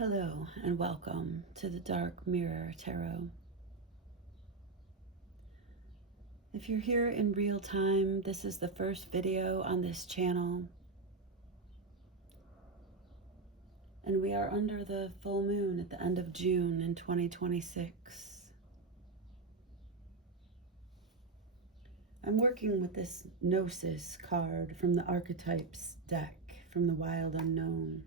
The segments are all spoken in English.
Hello and welcome to the Dark Mirror Tarot. If you're here in real time, this is the first video on this channel. And we are under the full moon at the end of June in 2026. I'm working with this Gnosis card from the Archetypes deck from the Wild Unknown.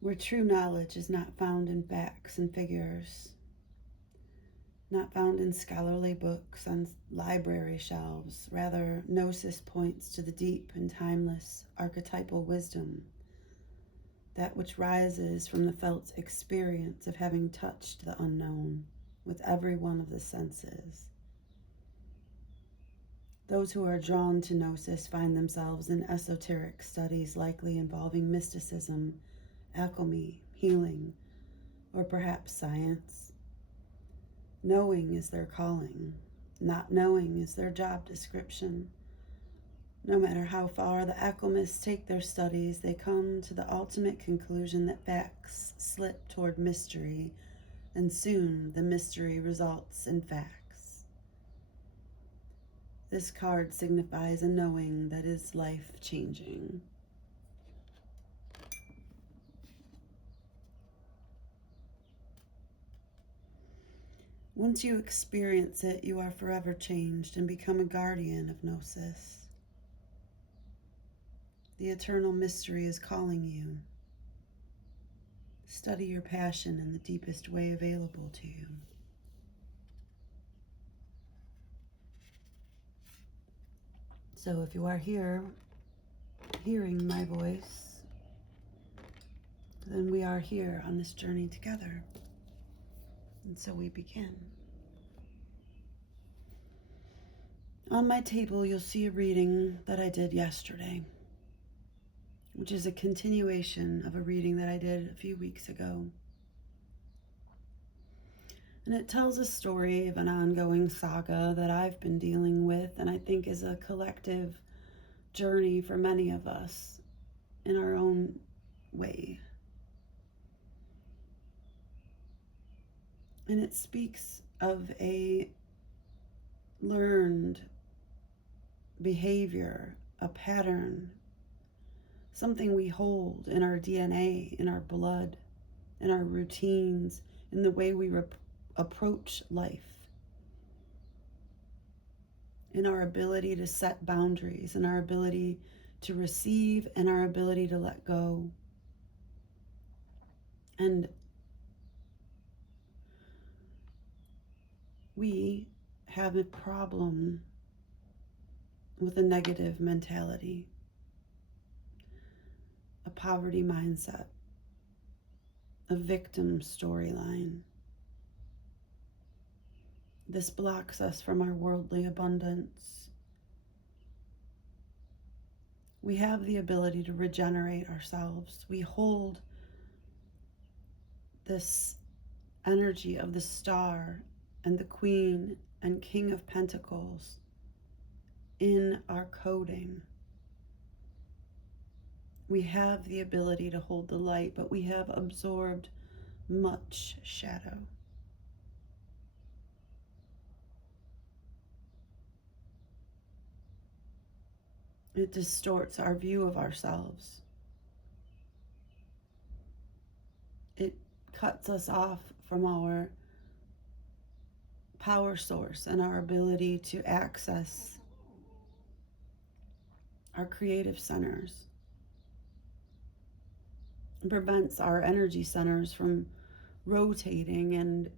Where true knowledge is not found in facts and figures, not found in scholarly books on library shelves. Rather, Gnosis points to the deep and timeless archetypal wisdom, that which rises from the felt experience of having touched the unknown with every one of the senses. Those who are drawn to Gnosis find themselves in esoteric studies likely involving mysticism, alchemy, healing, or perhaps science. Knowing is their calling. Not knowing is their job description. No matter how far the alchemists take their studies, they come to the ultimate conclusion that facts slip toward mystery, and soon the mystery results in facts. This card signifies a knowing that is life-changing. Once you experience it, you are forever changed and become a guardian of Gnosis. The eternal mystery is calling you. Study your passion in the deepest way available to you. So if you are here, hearing my voice, then we are here on this journey together. And so we begin. On my table, you'll see a reading that I did yesterday, which is a continuation of a reading that I did a few weeks ago. And it tells a story of an ongoing saga that I've been dealing with, and I think is a collective journey for many of us in our own way. And it speaks of a learned behavior, a pattern, something we hold in our DNA, in our blood, in our routines, in the way we approach life, in our ability to set boundaries, in our ability to receive, and our ability to let go. And we have a problem with a negative mentality, a poverty mindset, a victim storyline. This blocks us from our worldly abundance. We have the ability to regenerate ourselves. We hold this energy of the star and the Queen and King of Pentacles in our coding. We have the ability to hold the light, but we have absorbed much shadow. It distorts our view of ourselves. It cuts us off from our power source and our ability to access our creative centers. It prevents our energy centers from rotating and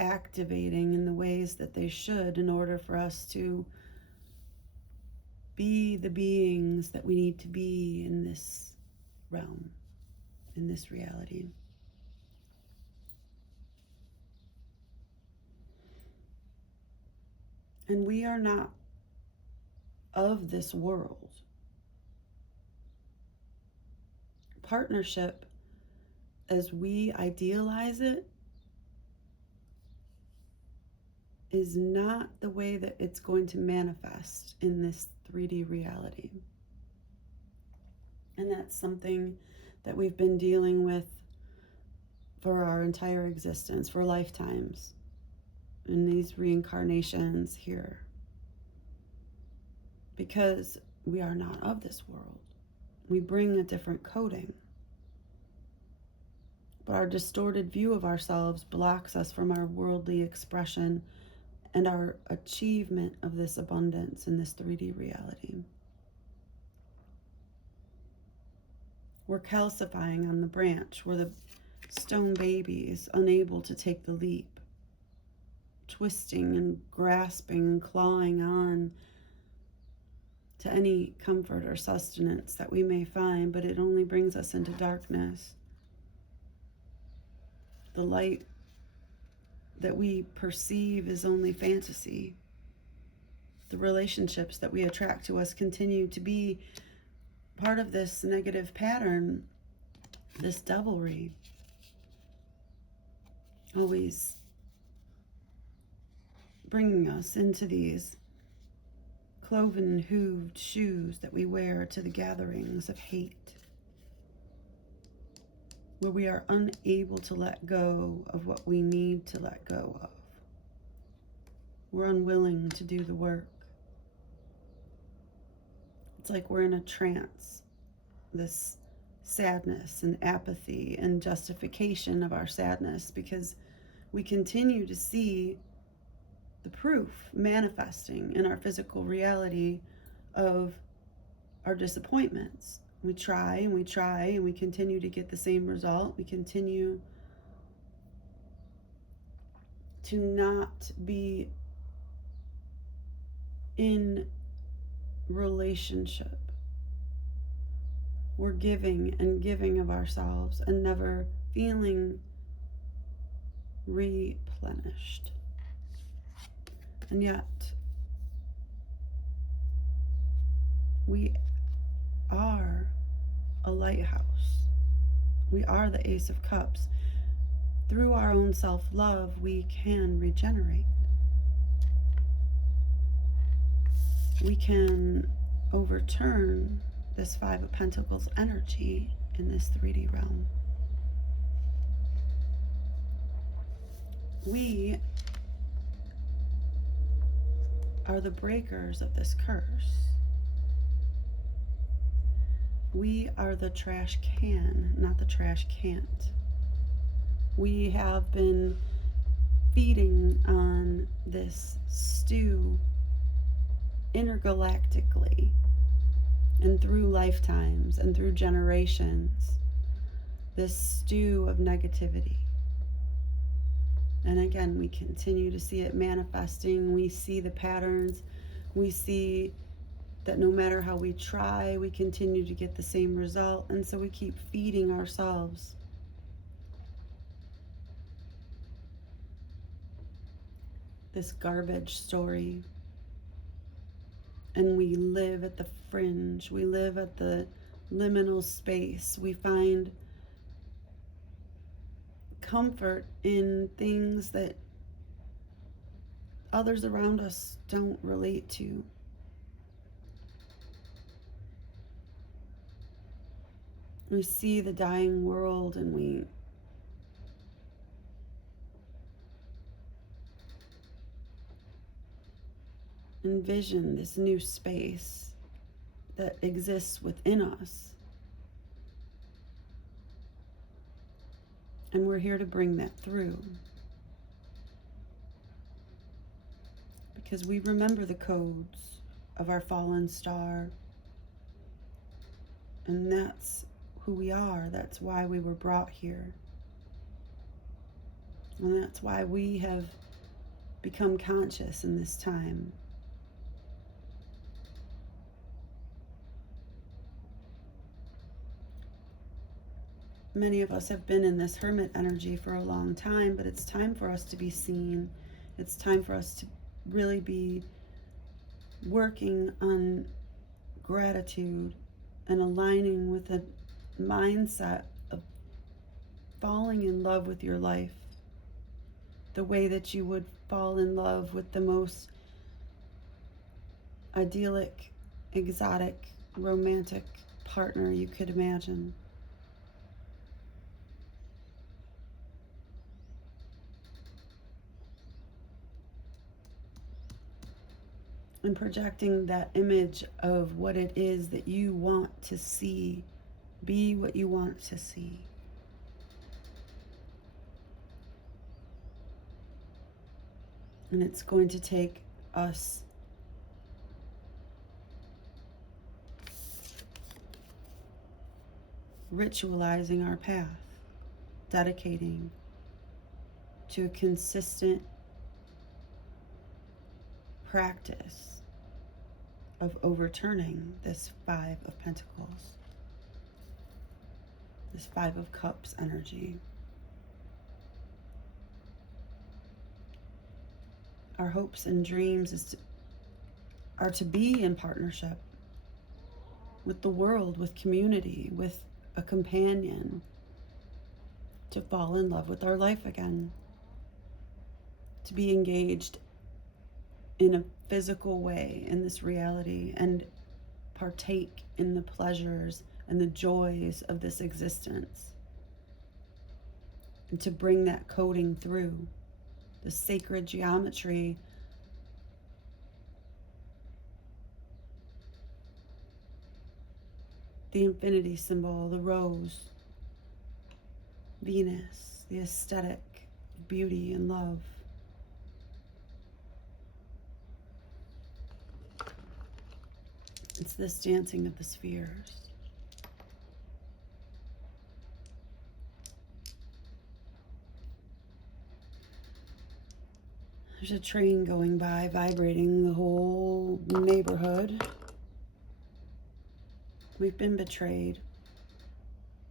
activating in the ways that they should in order for us to be the beings that we need to be in this realm, in this reality. And we are not of this world. Partnership, as we idealize it, is not the way that it's going to manifest in this 3D reality. And that's something that we've been dealing with for our entire existence, for lifetimes, in these reincarnations here. Because we are not of this world. We bring a different coding. But our distorted view of ourselves blocks us from our worldly expression and our achievement of this abundance in this 3D reality. We're calcifying on the branch. We're the stone babies, unable to take the leap, twisting and grasping and clawing on to any comfort or sustenance that we may find, but it only brings us into darkness. The light that we perceive is only fantasy. The relationships that we attract to us continue to be part of this negative pattern, this devilry. Always bringing us into these cloven hooved shoes that we wear to the gatherings of hate, where we are unable to let go of what we need to let go of. We're unwilling to do the work. It's like we're in a trance, this sadness and apathy and justification of our sadness, because we continue to see the proof manifesting in our physical reality of our disappointments. We try and we try and we continue to get the same result. We continue to not be in relationship. We're giving and giving of ourselves and never feeling replenished. And yet, we are a lighthouse. We are the Ace of Cups. Through our own self-love, we can regenerate. We can overturn this Five of Pentacles energy in this 3D realm. We are the breakers of this curse. We are the trash can, not the trash can't. We have been feeding on this stew intergalactically and through lifetimes and through generations, this stew of negativity. And again, we continue to see it manifesting. We see the patterns. We see that no matter how we try, we continue to get the same result. And so we keep feeding ourselves this garbage story. And we live at the fringe. We live at the liminal space. We find comfort in things that others around us don't relate to. We see the dying world and we envision this new space that exists within us. And we're here to bring that through. Because we remember the codes of our fallen star. And that's who we are. That's why we were brought here. And that's why we have become conscious in this time. Many of us have been in this hermit energy for a long time, but it's time for us to be seen. It's time for us to really be working on gratitude and aligning with a mindset of falling in love with your life the way that you would fall in love with the most idyllic, exotic, romantic partner you could imagine. And projecting that image of what it is that you want to see, be what you want to see. And it's going to take us ritualizing our path, dedicating to a consistent practice of overturning this Five of Pentacles, this Five of Cups energy. Our hopes and dreams are to be in partnership with the world, with community, with a companion, to fall in love with our life again, to be engaged in a physical way in this reality and partake in the pleasures and the joys of this existence, and to bring that coding through the sacred geometry the infinity symbol, the rose, Venus, the aesthetic of beauty and love. It's this dancing of the spheres. There's a train going by, vibrating the whole neighborhood. We've been betrayed.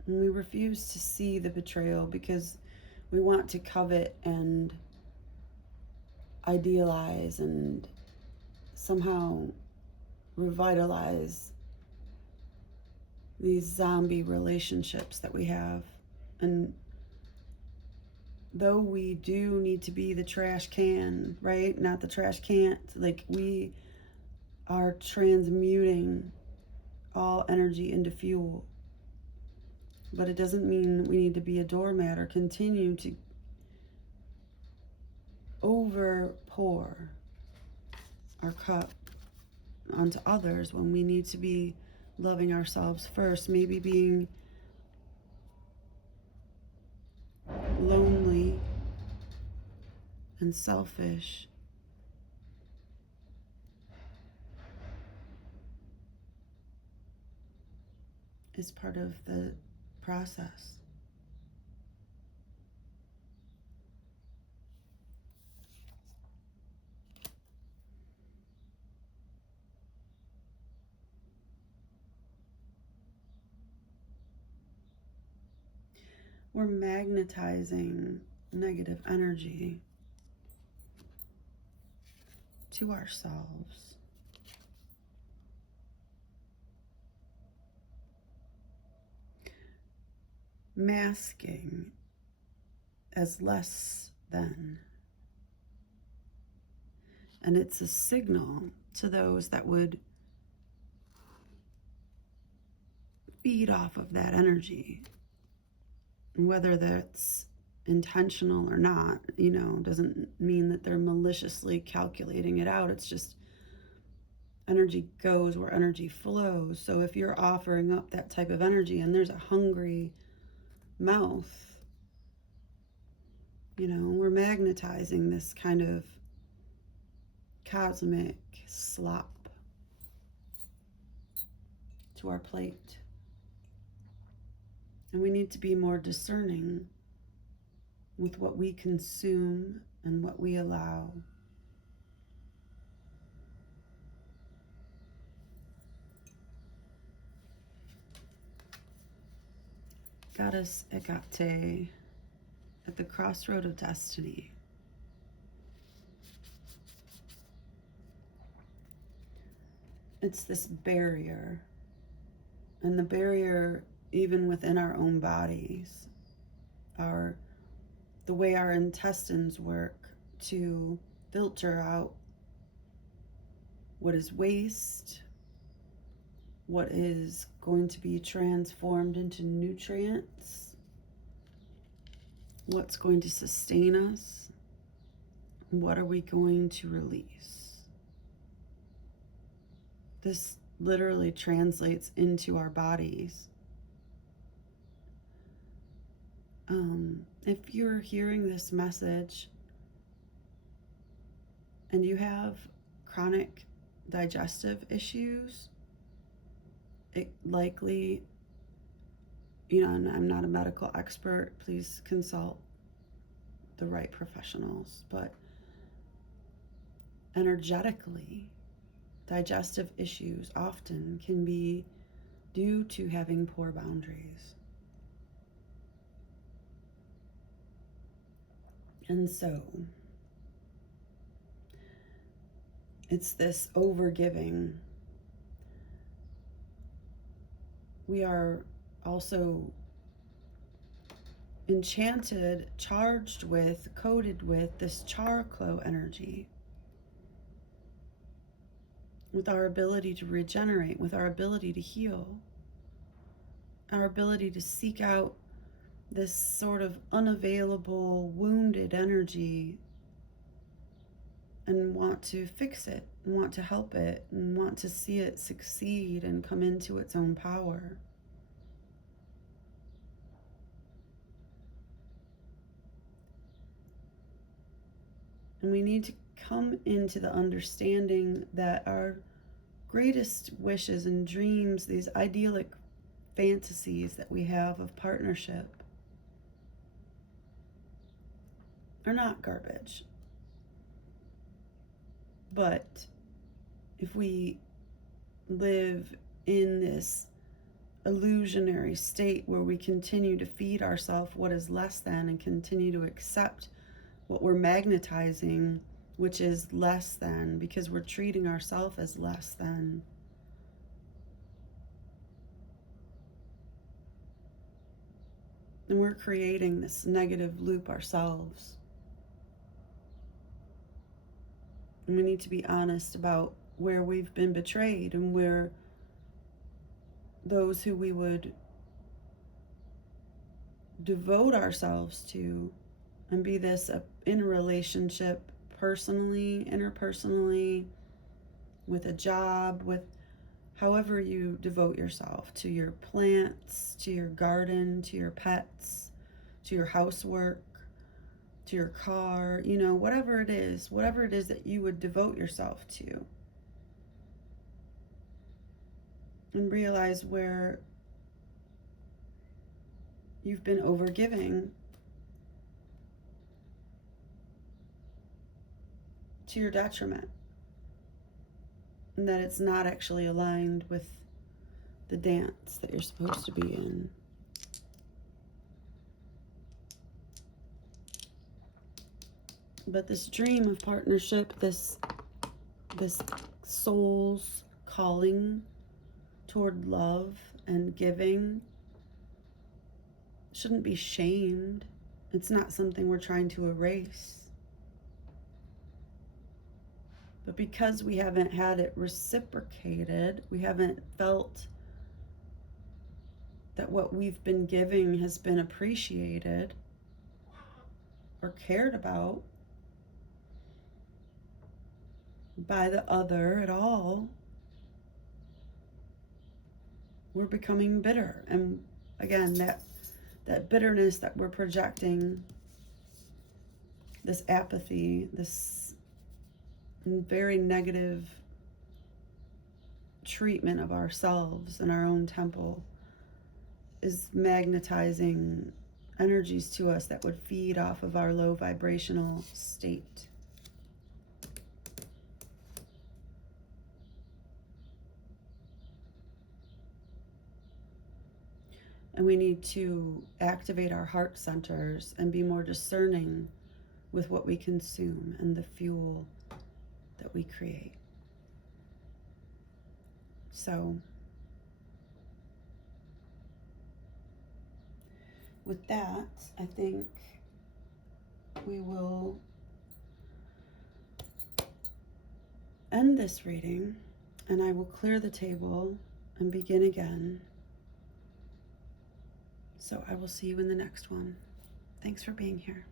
And we refuse to see the betrayal because we want to covet and idealize and somehow revitalize these zombie relationships that we have. And though we do need to be the trash can, right? Not the trash can't. Like, we are transmuting all energy into fuel. But it doesn't mean we need to be a doormat or continue to over pour our cup onto others when we need to be loving ourselves first. Maybe being lonely and selfish is part of the process. We're magnetizing negative energy to ourselves. Masking as less than. And it's a signal to those that would feed off of that energy. Whether that's intentional or not, doesn't mean that they're maliciously calculating it out. It's just energy goes where energy flows. So if you're offering up that type of energy and there's a hungry mouth, we're magnetizing this kind of cosmic slop to our plate. And we need to be more discerning with what we consume and what we allow. Goddess Hecate at the crossroad of destiny. It's this barrier, and the barrier even within our own bodies, the way our intestines work to filter out what is waste, what is going to be transformed into nutrients, what's going to sustain us, what are we going to release. This literally translates into our bodies. If you're hearing this message and you have chronic digestive issues, it likely, and I'm not a medical expert, please consult the right professionals, but energetically, digestive issues often can be due to having poor boundaries. And so it's this overgiving. We are also enchanted, charged with, coated with this charcoal energy, with our ability to regenerate, with our ability to heal, our ability to seek out this sort of unavailable, wounded energy and want to fix it, and want to help it, and want to see it succeed and come into its own power. And we need to come into the understanding that our greatest wishes and dreams, these idyllic fantasies that we have of partnership, are not garbage. But if we live in this illusionary state where we continue to feed ourselves what is less than and continue to accept what we're magnetizing, which is less than, because we're treating ourselves as less than, and we're creating this negative loop ourselves. And we need to be honest about where we've been betrayed and where those who we would devote ourselves to and be this in a relationship, personally, interpersonally, with a job, with however you devote yourself to your plants, to your garden, to your pets, to your housework, to your car, whatever it is that you would devote yourself to. And realize where you've been overgiving to your detriment, and that it's not actually aligned with the dance that you're supposed to be in. But this dream of partnership, this soul's calling toward love and giving, shouldn't be shamed. It's not something we're trying to erase. But because we haven't had it reciprocated, we haven't felt that what we've been giving has been appreciated or cared about by the other at all, we're becoming bitter. And again, that bitterness that we're projecting, this apathy, this very negative treatment of ourselves and our own temple, is magnetizing energies to us that would feed off of our low vibrational state. And we need to activate our heart centers and be more discerning with what we consume and the fuel that we create. So, with that, I think we will end this reading, and I will clear the table and begin again. So I will see you in the next one. Thanks for being here.